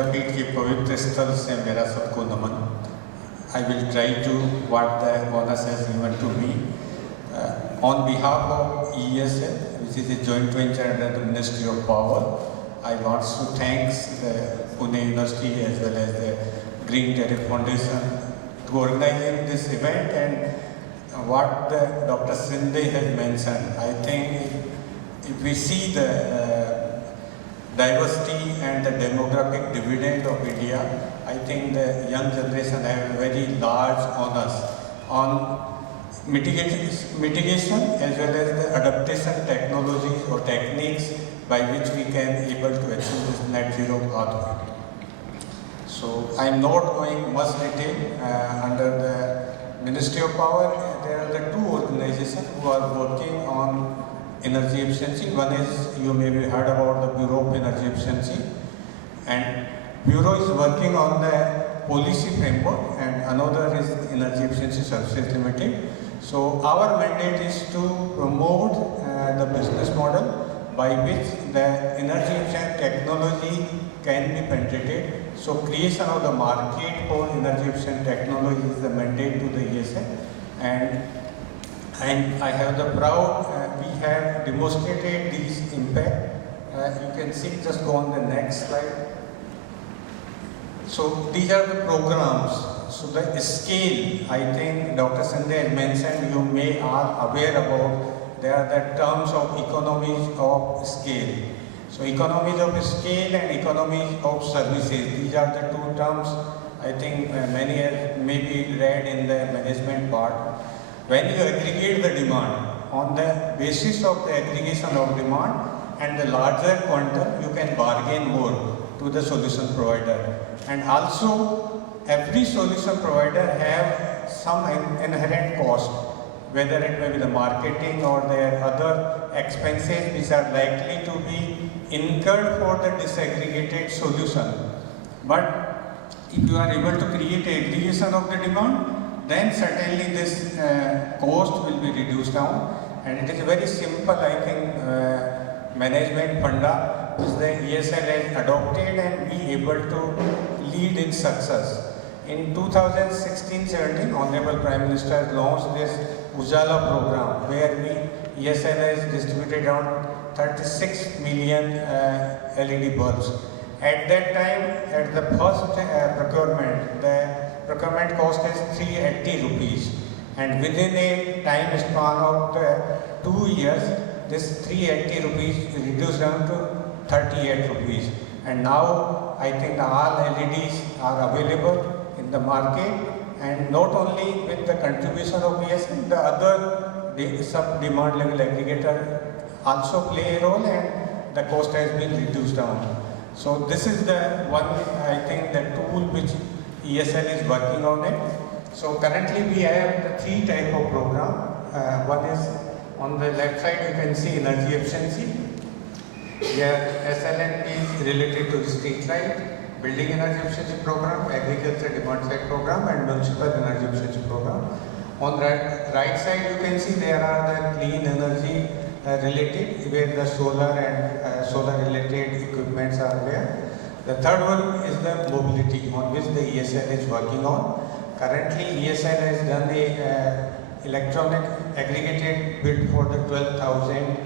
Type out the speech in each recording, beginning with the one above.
विद्यापीठ के पवित्र स्थल से मेरा सबको नमन. I will try to what the honors has given to me. On behalf of ESL, which is a joint venture under the Ministry of Power, I want to thank the Pune University as well as the Green Tariff Foundation to organizing this event. And what the Dr. Sinde has mentioned, I think if we see the diversity and the demographic dividend of India, I think the young generation have a very large onus on mitigation as well as the adaptation technologies or techniques by which we can able to achieve this net zero pathway. So I am not going much detail. Under the Ministry of Power, there are the two organizations who are working on energy efficiency. One is, you may have heard about the Bureau of Energy Efficiency, and Bureau is working on the policy framework, and another is Energy Efficiency Services Limited. So our mandate is to promote the business model by which the energy efficient technology can be penetrated. So creation of the market for energy efficient technology is the mandate to the ESL, and I have the proud, we have demonstrated this impact. You can see, just go on the next slide. So these are the programs. So the scale, I think Dr. Sinde has mentioned, you may are aware about, there are the terms of economies of scale. So economies of scale and economies of services, these are the two terms I think many have maybe read in the management part. When you aggregate the demand, on the basis of the aggregation of demand and the larger quantum, you can bargain more to the solution provider. And also, every solution provider have some inherent cost, whether it may be the marketing or their other expenses which are likely to be incurred for the disaggregated solution. But if you are able to create aggregation of the demand, then certainly this cost will be reduced down, and it is a very simple, I think, management funda which the ESL has adopted and be able to lead in success. In 2016-17, Honorable Prime Minister launched this Ujala program, where ESL has distributed around 36 million LED bulbs. At that time, at the first procurement, the procurement cost is 380 rupees, and within a time span of 2 years, this 380 rupees reduced down to 38 rupees. And now I think all LEDs are available in the market, and not only with the contribution of ESL, the other sub-demand level aggregator also play a role, and the cost has been reduced down. So this is the one, I think, the tool which ESL is working on it. So currently we have the three type of program. One is on the left side, you can see energy efficiency. Here SLNP is related to street light, building energy efficiency program, agriculture demand side program, and municipal energy efficiency program. On the right side, you can see there are the clean energy related, where the solar and solar related equipments are there. The third one is the mobility, on which the ESL is working on. Currently, ESL has done a electronic aggregated bid for the 12,000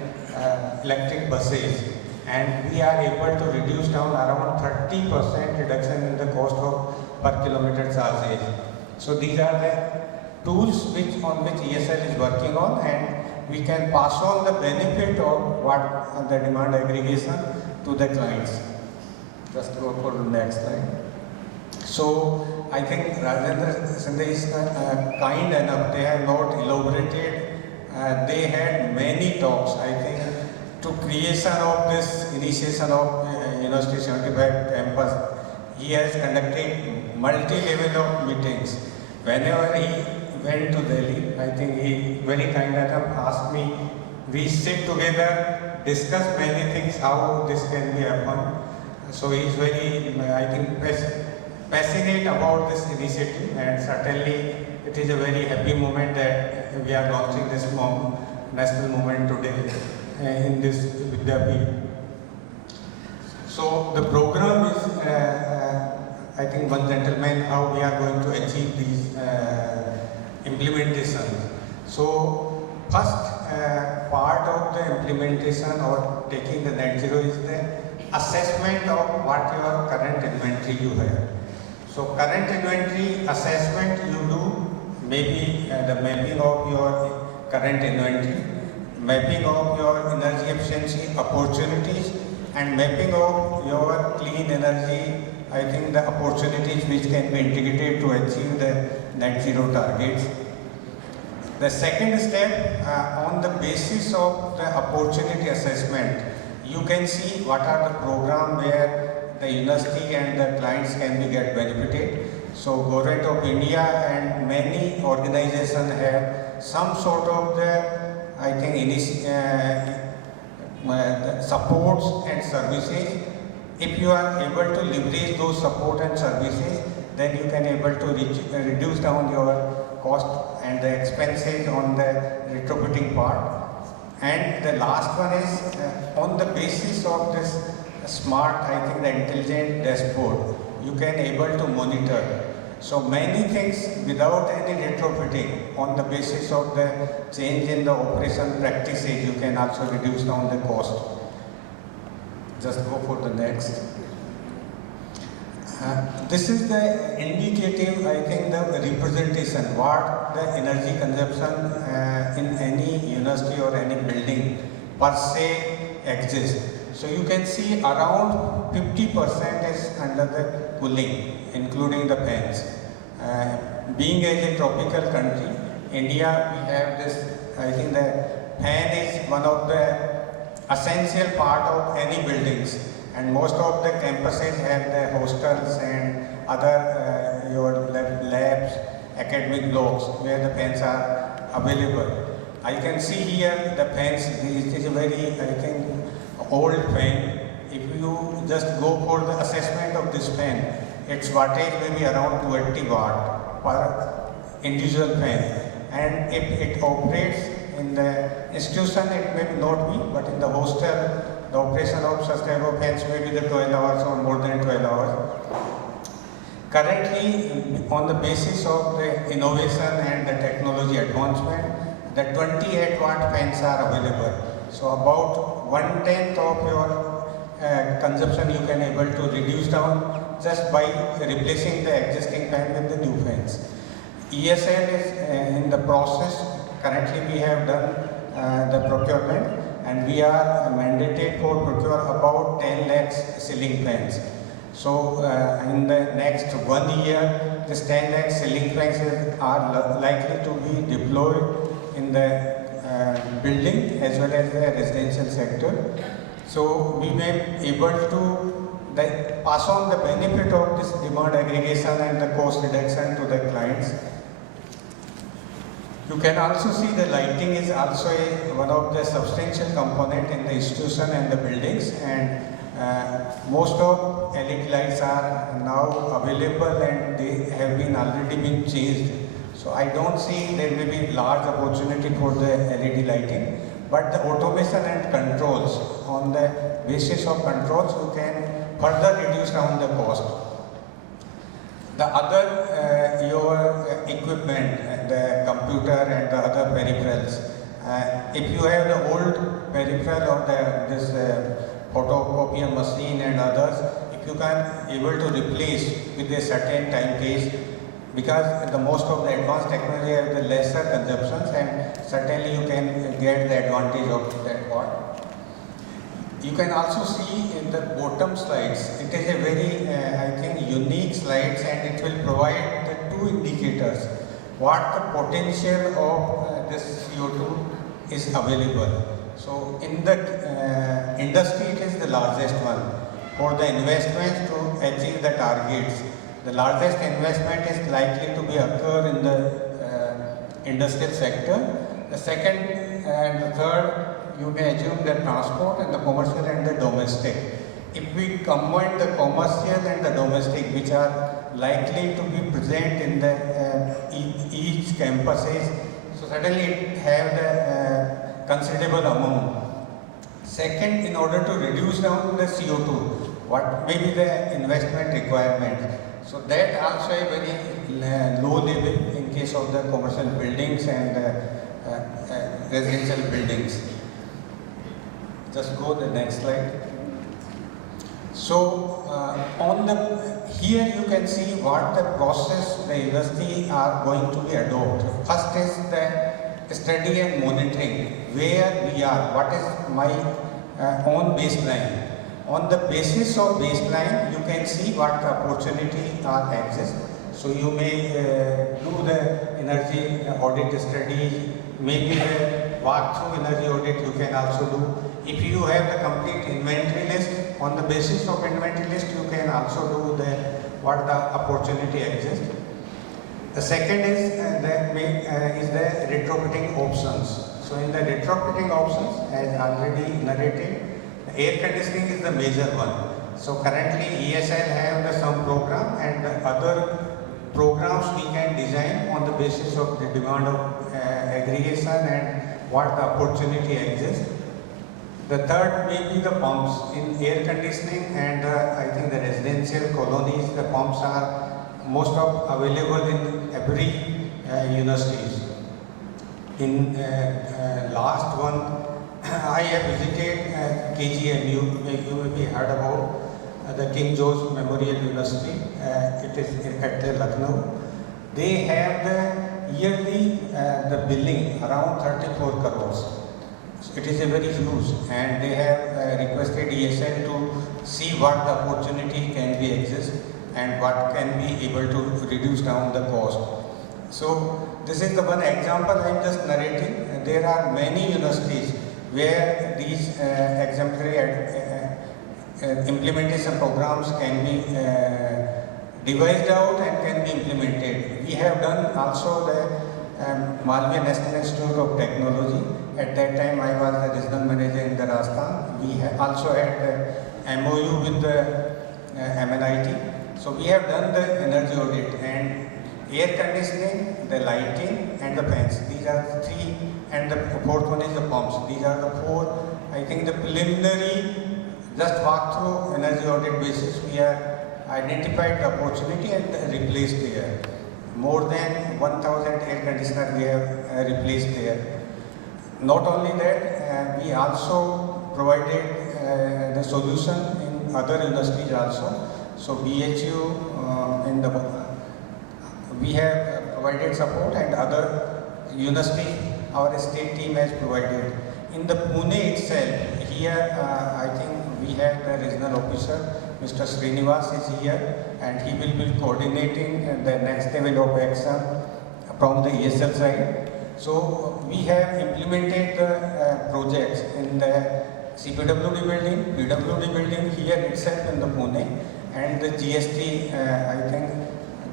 electric buses, and we are able to reduce down around 30% reduction in the cost of per kilometer charges. So these are the tools on which ESL is working on, and we can pass on the benefit of what the demand aggregation to the clients. Just go for the next slide. So I think Rajendra Sinde is kind enough, they have not elaborated, they had many talks, I think, to creation of this initiation of University 75 campus. He has conducted multi-level of meetings. Whenever he went to Delhi, I think he very kind enough asked me, we sit together, discuss many things, how this can be happen. So he is very, I think, passionate about this initiative, and certainly it is a very happy moment that we are launching this national movement today in this Vidyapeeth. So the program is I think one gentleman, how we are going to achieve these implementations. So first part of the implementation or taking the net zero is the assessment of what your current inventory you have. So current inventory assessment you do, maybe the mapping of your current inventory, mapping of your energy efficiency opportunities, and mapping of your clean energy, I think the opportunities which can be integrated to achieve the net zero targets. The second step, on the basis of the opportunity assessment, you can see what are the programs where the university and the clients can be get benefited. So Government of India and many organizations have some sort of the, I think, supports and services. If you are able to leverage those support and services, then you can able to reduce down your cost and the expenses on the retrofitting part. And the last one is on the basis of this smart, I think the intelligent dashboard, you can able to monitor. So many things without any retrofitting, on the basis of the change in the operation practices, you can also reduce down the cost. Just go for the next. This is the indicative, I think, the representation, what the energy consumption in any university or any building per se exists. So you can see around 50% is under the cooling, including the fans. Being as a tropical country, India, we have this, I think the fan is one of the essential part of any buildings, and most of the campuses have the hostels and other your labs, academic blocks where the fans are available. I can see here the fans, it is a very, I think, old fan. If you just go for the assessment of this fan, its wattage may be around 20 watt per individual fan, and if it operates in the institution, it may not be, but in the hostel, the operation of such type of fans may be the 12 hours or more than 12 hours. Currently, on the basis of the innovation and the technology advancement, the 28 watt fans are available. So about 1/10 of your consumption you can able to reduce down just by replacing the existing fan with the new fans. ESL is in the process. Currently we have done the procurement, and we are mandated for procure about 10 lakhs ceiling fans. So in the next 1 year, this 10 lakhs ceiling fans are likely to be deployed in the building as well as the residential sector. So we may be able to pass on the benefit of this demand aggregation and the cost reduction to the clients. You can also see the lighting is also one of the substantial component in the institution and the buildings, and most of LED lights are now available and they have been already been changed. So I don't see there may be large opportunity for the LED lighting, but the automation and controls, on the basis of controls you can further reduce down the cost. The other your equipment, the computer and the other peripherals, if you have the old peripheral or this photocopier machine and others, if you can able to replace with a certain time phase, because the most of the advanced technology have the lesser consumptions, and certainly you can get the advantage of that part. You can also see in the bottom slides, it is a very, I think, unique slides, and it will provide the two indicators. What the potential of this CO2 is available. So in the industry, it is the largest one. For the investments to achieve the targets, the largest investment is likely to be occur in the industrial sector. The second and the third, you may assume the transport and the commercial and the domestic. If we combine the commercial and the domestic, which are likely to be present in the each campuses, so certainly it have the considerable amount. Second, in order to reduce down the CO2, what may be the investment requirement? So that also a very low level in case of the commercial buildings and residential buildings. Just go the next slide. So on the here you can see what the process the industry are going to be adopted. First is the study and monitoring where we are, what is my own baseline. On the basis of baseline, you can see what the opportunity exists. So you may do the energy audit study, maybe the walkthrough energy audit you can also do. If you have the complete inventory list, on the basis of inventory list, you can also do the what the opportunity exists. The second is the retrofitting options. So in the retrofitting options, as already narrated, air conditioning is the major one. So currently ESL have some program and the other programs we can design on the basis of the demand of aggregation and what the opportunity exists. The third may be the pumps in air conditioning and I think the residential colonies, the pumps are most of available in every universities. In last one, I have visited KGMU, you may be heard about the King George Memorial University. It is at Lucknow. They have the yearly the billing around 34 crores. So it is a very huge, and they have requested ESL to see what the opportunity can be exist and what can be able to reduce down the cost. So this is the one example I am just narrating. There are many universities where these exemplary implementation programs can be devised out and can be implemented. We have done also the Malviya National Institute of Technology. At that time I was the regional manager in the Rajasthan. We also had the MOU with the MNIT. So we have done the energy audit and air conditioning, the lighting and the fans. These are the three, and the fourth one is the pumps. These are the four. I think the preliminary just walk through energy audit basis we have identified the opportunity and replaced there. More than 1,000 air conditioners we have replaced there. Not only that, we also provided the solution in other industries also. So BHU in the we have provided support, and other universities our state team has provided. In the Pune itself, here I think we have the regional officer, Mr. Srinivas is here, and he will be coordinating the next level of action from the ESL side. So we have implemented the projects in the CPWD building, PWD building here itself in the Pune, and the GST, I think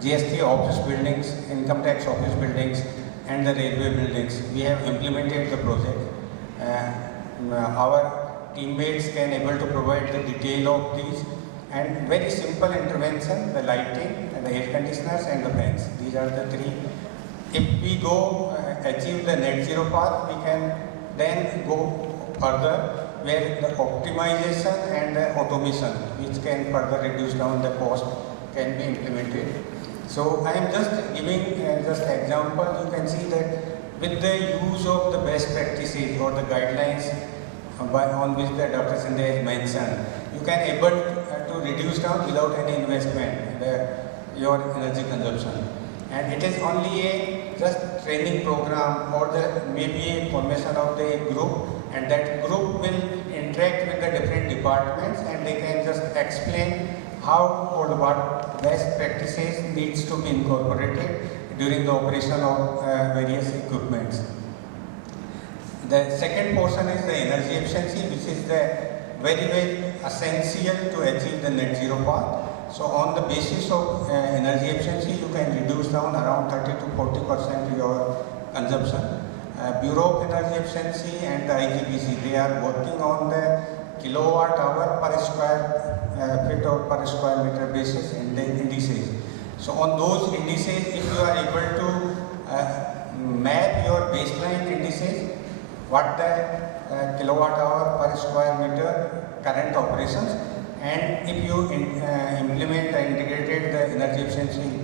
GST office buildings, income tax office buildings, and the railway buildings. We have implemented the project. Our teammates can able to provide the detail of these, and very simple intervention, the lighting, and the air conditioners and the fans. These are the three. If we go achieve the net zero path, we can then go further where the optimization and the automation, which can further reduce down the cost, can be implemented. So I am just giving just example. You can see that with the use of the best practices or the guidelines on which the Dr. Sandhya has mentioned, you can able to reduce down without any investment your energy consumption. And it is only a just training program or the maybe a formation of the group, and that group will interact with the different departments and they can just explain how or what best practices needs to be incorporated during the operation of various equipments. The second portion is the energy efficiency, which is the very essential to achieve the net zero path. So on the basis of energy efficiency, you can reduce down around 30 to 40% your consumption. Bureau of Energy Efficiency and the IGBC, they are working on the kilowatt hour per square feet or per square meter basis in the indices. So on those indices, if you are able to map your baseline indices, what the kilowatt hour per square meter current operations, And if you implement the integrated the energy efficiency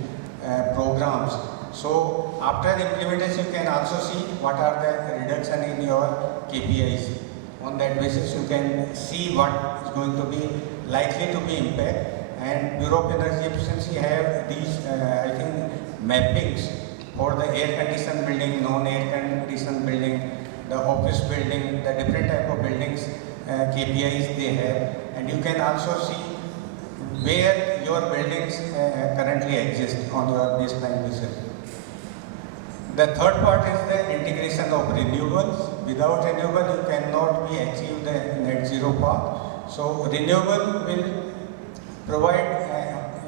programs, so after the implementation you can also see what are the reduction in your KPIs. On that basis you can see what is going to be likely to be impact. And Bureau of Energy Efficiency have these I think mappings for the air conditioned building, non-air conditioned building, the office building, the different type of buildings KPIs they have, and you can also see where your buildings currently exist on your baseline basis. The third part is the integration of renewables. Without renewable, you cannot be achieve the net zero path. So renewable will provide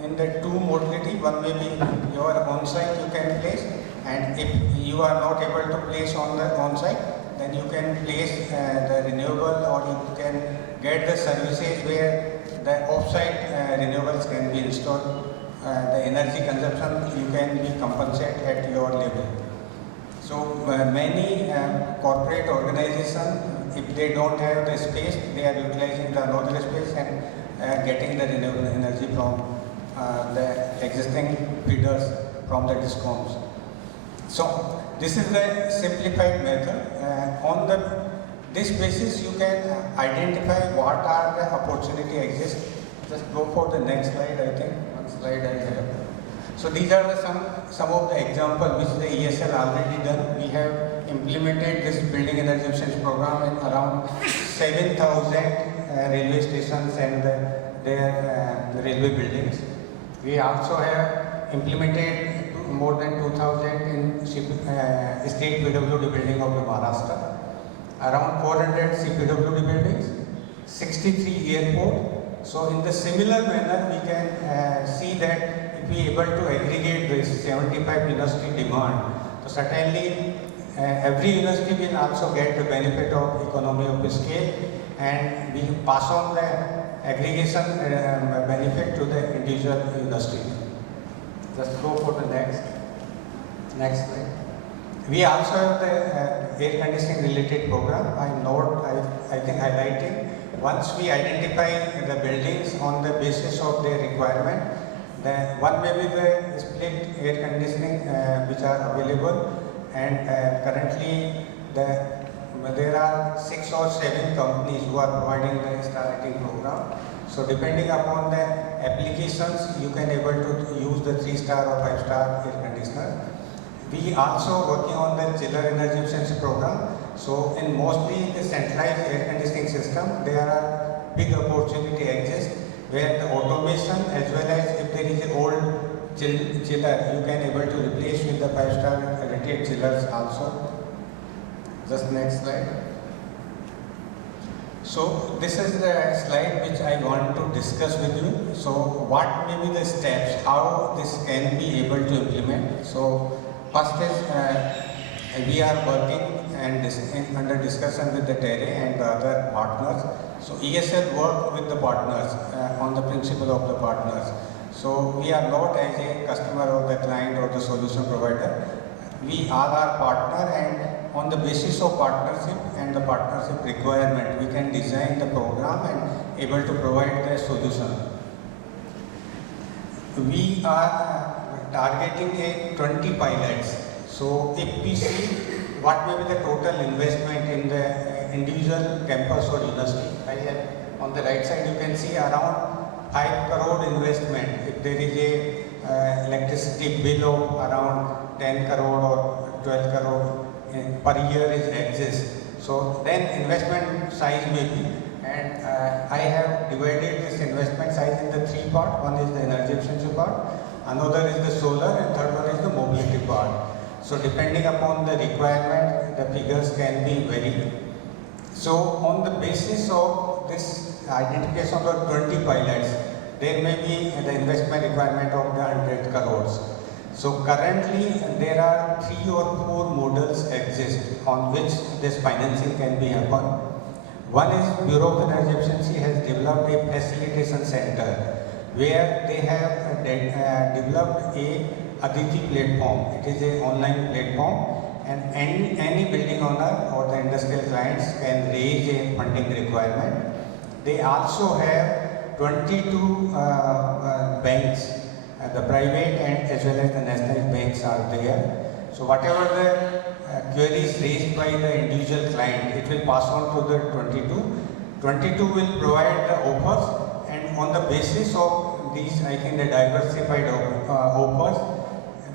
in the two modality. One may be your on-site you can place, and if you are not able to place on the on-site, then you can place the renewable, or you can get the services where the off-site renewables can be installed. The energy consumption you can be compensated at your level. So many corporate organizations, if they don't have the space, they are utilizing the another space and getting the renewable energy from the existing feeders from the DISCOMs. So this is the simplified method. On this basis, you can identify what are the opportunity exist. Just go for the next slide. I think one slide I have. So these are some of the examples which the ESL already done. We have implemented this building energy efficiency program in around 7,000 railway stations and their railway buildings. We also have implemented more than 2,000 in state PWD building of the Maharashtra, around 400 CPWD buildings, 63 airport. So in the similar manner, we can see that if we able to aggregate this 75 university demand, so certainly every university will also get the benefit of economy of scale, and we pass on the aggregation benefit to the individual university. Just go for the next slide. We also have the air conditioning related program. I think highlighting, once we identify the buildings on the basis of their requirement, then one may be the split air conditioning which are available, and currently there are 6 or 7 companies who are providing the star rating program. So depending upon the applications, you can able to use the 3-star or 5-star air conditioner. We also working on the chiller energy efficiency program. So in mostly the centralized air conditioning system, there are big opportunity exist where the automation, as well as if there is an old chiller, you can able to replace with the 5-star rated chillers also. Just next slide. So this is the slide which I want to discuss with you. So what may be the steps, how this can be able to implement. So first is we are working and under discussion with the TERE and the other partners. So ESL work with the partners on the principle of the partners. So we are not as a customer or the client or the solution provider. We are our partner, and on the basis of partnership and the partnership requirement, we can design the program and able to provide the solution. We are targeting a 20 pilots. So if we see what will be the total investment in the individual campus or university, on the right side you can see around 5 crore investment. If there is a electricity bill of around 10 crore or 12 crore per year is exists. So then investment size may be, and I have divided this investment size in the 3 parts. One is the energy efficiency part, another is the solar, and third one is the mobility part. So depending upon the requirement, the figures can be varied. So on the basis of this identification of the 20 pilots, there may be the investment requirement of the 100 crores. So currently there are 3 or 4 models exist on which this financing can be happen. One is Bureau of Energy Efficiency has developed a facilitation center where they have developed a Aditi platform. It is an online platform, and any building owner or the industrial clients can raise a funding requirement. They also have 22 banks, the private and as well as the national banks are there. So whatever the queries raised by the individual client, it will pass on to the 22. 22 will provide the offers, and on the basis of these, I think the diversified offers,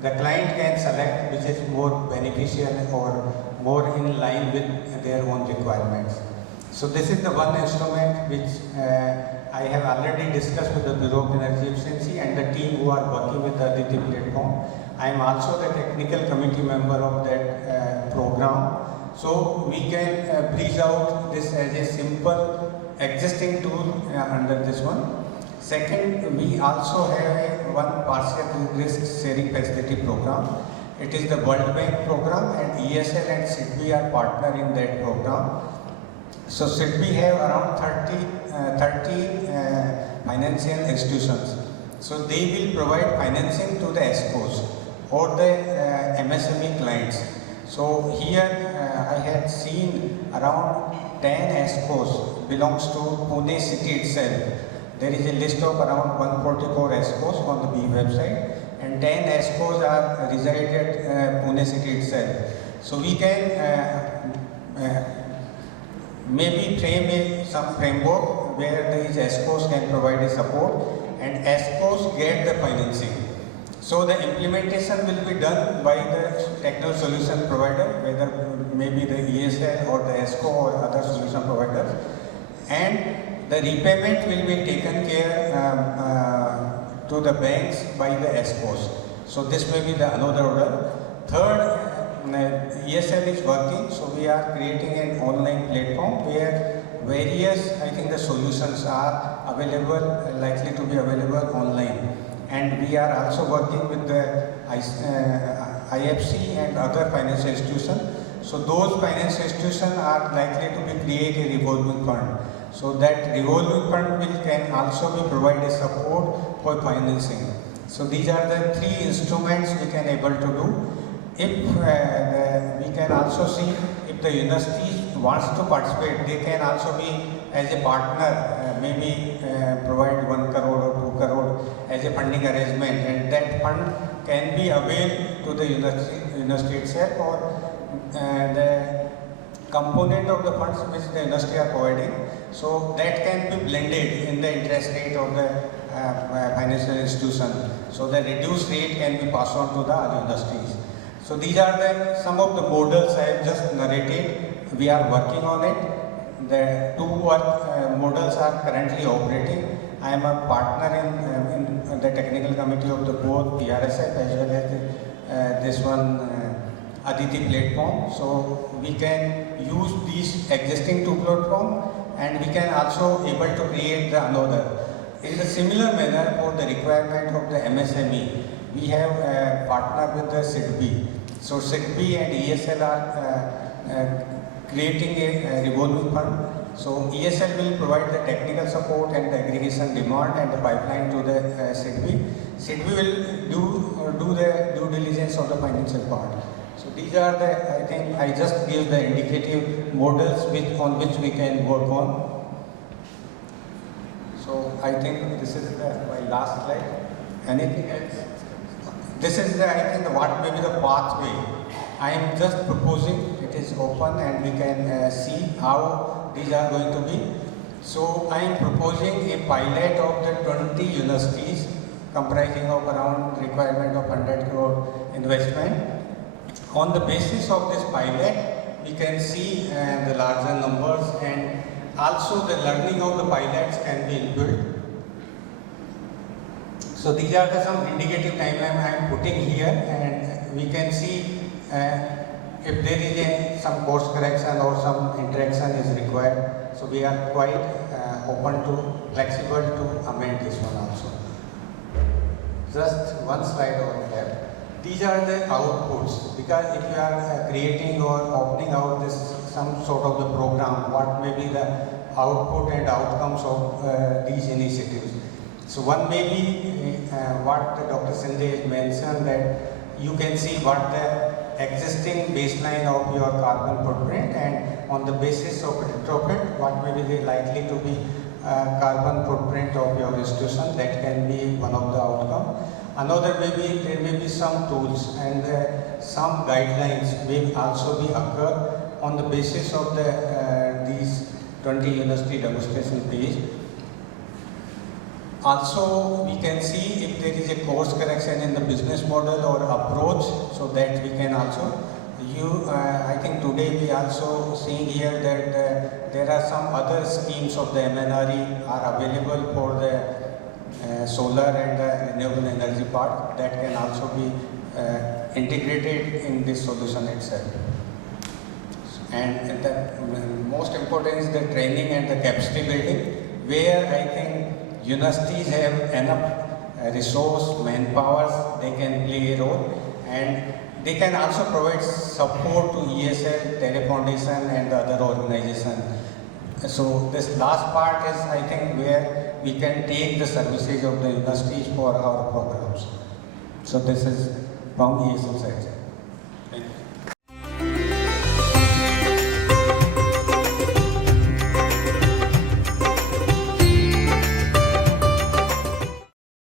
the client can select which is more beneficial or more in line with their own requirements. So this is the one instrument which I have already discussed with the Bureau of Energy Efficiency and the team who are working with the Aditi platform. I am also the technical committee member of that program. So we can breeze out this as a simple existing tool under this one. Second, we also have one partial risk sharing facility program. It is the World Bank program, and ESL and SIDBI are partner in that program. So SIDBI have around 30 financial institutions. So they will provide financing to the ESCOs or the MSME clients. So here I had seen around 10 ESCOs belongs to Pune city itself. There is a list of around 144 ESCOs on the B website, and 10 ESCOs are resided at Pune city itself. So we can maybe frame some framework where these ESCOs can provide a support and ESCOs get the financing. So the implementation will be done by the technical solution provider, whether maybe the ESL or the ESCO or other solution providers, and the repayment will be taken care to the banks by the ESCOs. So this may be the another order. Third, ESL is working, so we are creating an online platform where various, I think the solutions are available, likely to be available online. And we are also working with the IFC and other financial institutions. So those financial institutions are likely to be create a revolving fund. So that revolving fund can also be provided support for financing. So these are the three instruments we can able to do. If we can also see if the university wants to participate, they can also be as a partner, maybe provide 1 crore or 2 crore as a funding arrangement, and that fund can be availed to the university itself, or the component of the funds which the university are providing. So that can be blended in the interest rate of the financial institution. So the reduced rate can be passed on to the other universities. So these are some of the models I have just narrated. We are working on it. The two models are currently operating. I am a partner in the technical committee of the both PRSF as well as this one Aditi platform. So we can use these existing two platforms, and we can also able to create the another. In the similar manner, for the requirement of the MSME, we have partnered with the SIDBI. So SIDBI and ESL are creating a revolving fund. So ESL will provide the technical support and the aggregation demand and the pipeline to the SIDBI. SIDBI will do the due diligence of the financial part. So these are the, I think I just give the indicative models on which we can work on. So I think this is my last slide. Anything else? This is I think what may be the pathway. I am just proposing, it is open and we can see how these are going to be. So I am proposing a pilot of the 20 universities comprising of around requirement of 100 crore investment. On the basis of this pilot, we can see the larger numbers, and also the learning of the pilots can be inbuilt. So these are some indicative timeline I am putting here, and we can see if there is some course correction or some interaction is required. So we are quite open to, flexible to amend this one also. Just one slide over here. These are the outputs, because if you are creating or opening out this some sort of the program, what may be the output and outcomes of these initiatives. So one may be what Dr. Sindhe has mentioned, that you can see what the existing baseline of your carbon footprint, and on the basis of retrofit, what may be likely to be carbon footprint of your institution. That can be one of the outcome. Another maybe there may be some tools and some guidelines will also be occur on the basis of these 20 university demonstration page. Also, we can see if there is a course correction in the business model or approach, so that we can also. I think today we also seeing here that there are some other schemes of the MNRE are available for the solar and renewable energy part that can also be integrated in this solution itself. And the most important is the training and the capacity building, where I think universities have enough resource, manpower, they can play a role, and they can also provide support to ESL, Tele Foundation and the other organizations. So this last part is, I think, where we can take the services of the universities for our programs. So this is from ESL side. Thank you.